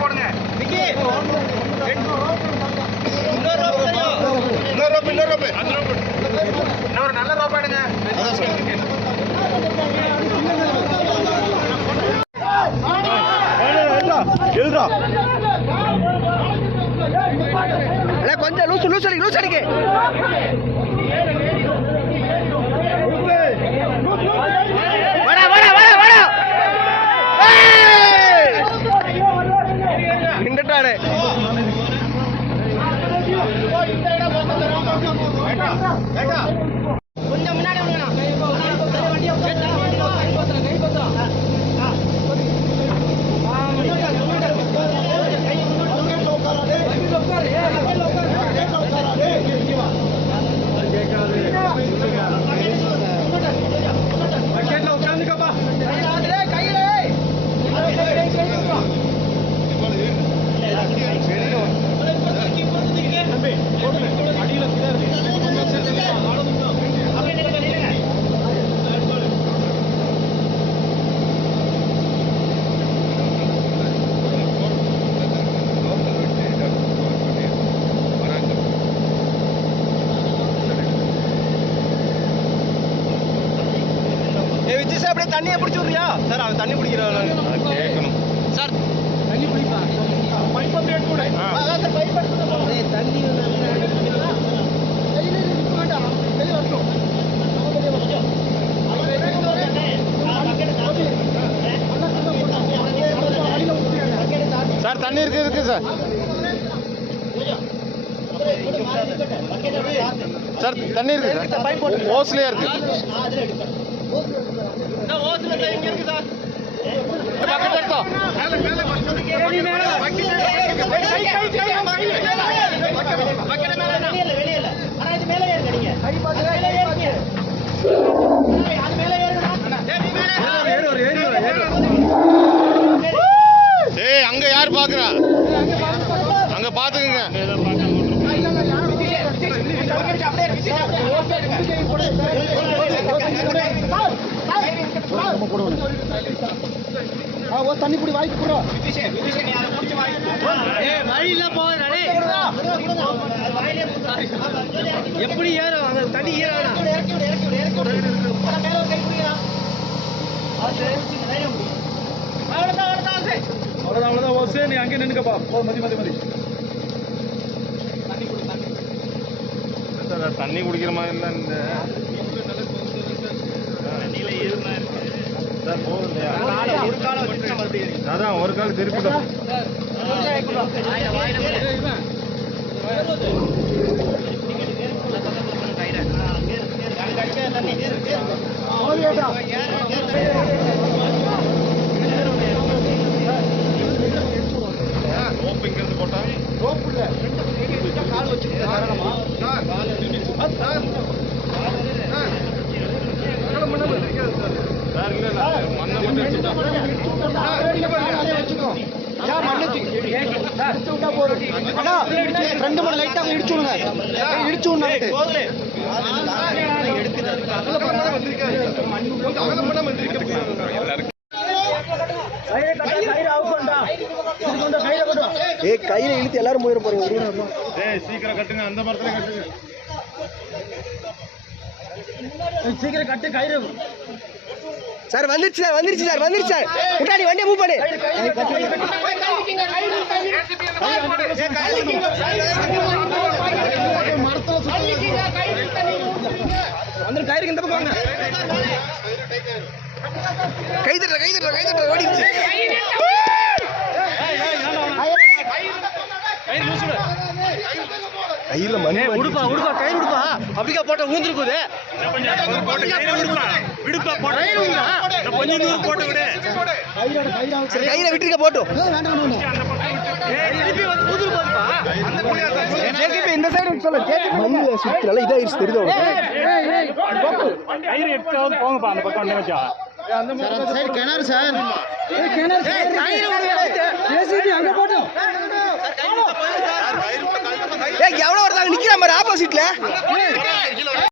போடுங்க இன்னொரு நல்ல ரோப் எடுங்க. கொஞ்சம் லூஸ் அடிக்க நின்றுட்டானே. கொஞ்சம் முன்னாடி அப்படியே தண்ணியை பிடிச்சி விடுறியா சார்? அவன் தண்ணி பிடிக்கிறான் கேட்கணும் சார். தண்ணி பிடிப்பா பைப் அப்படியே கூட தண்ணி சார். தண்ணி இருக்கு சார். சார் தண்ணி இருக்கு சார். ஓஸ்லயே இருக்கு. அங்க யார் பாக்குறா? அங்க பாத்துக்குங்க. தண்ணி குடி வாய்க்கு போடுறோம். எப்படி ஏறும் அங்க தண்ணி ஏறானா? அவ்வளவுதான் ஓசே. நீ அங்கே நின்னுக்கப்பா. மதி தண்ணி குடிக்கிற மாதிரி இல்லை. இந்த அதான் ஒரு கால் திருப்பிடும். ரோப் இங்கிருந்து போட்டா ரோப் இல்ல கால் வச்சு ரெண்டு மணி லைட்டா இடிச்சு கையில இழுத்து எல்லாரும் போயிட போறீங்க. சீக்கிரம் கட்டுங்க. அந்த மரத்துல கட்டுங்க. சீக்கிரம் கட்டு கயிறு சார். வந்துருச்சு சார். முன்னாடி வண்டியை மூவ் பண்ணு. வந்து கயிறுக்கு இந்த பக்கம் வாங்க. கை தட்டுற ஓடிச்சு. கையில மணி உடுப்பா கயிறு உடுப்பா. அப்படிக்கா போட்ட ஊந்துருக்குது. கையில விட்டுருக்க போட்டோம். இந்த சைடு சொல்ல மண்ணில சுத்தல இதாயிருச்சு தெரியுது. போங்கப்பா அந்த பக்கம் வச்சா கிணறு சார். அங்க போட்டோம். எவ்வளவு வருதாங்க நிக்கிற மாதிரி ஆப்போசிட்ல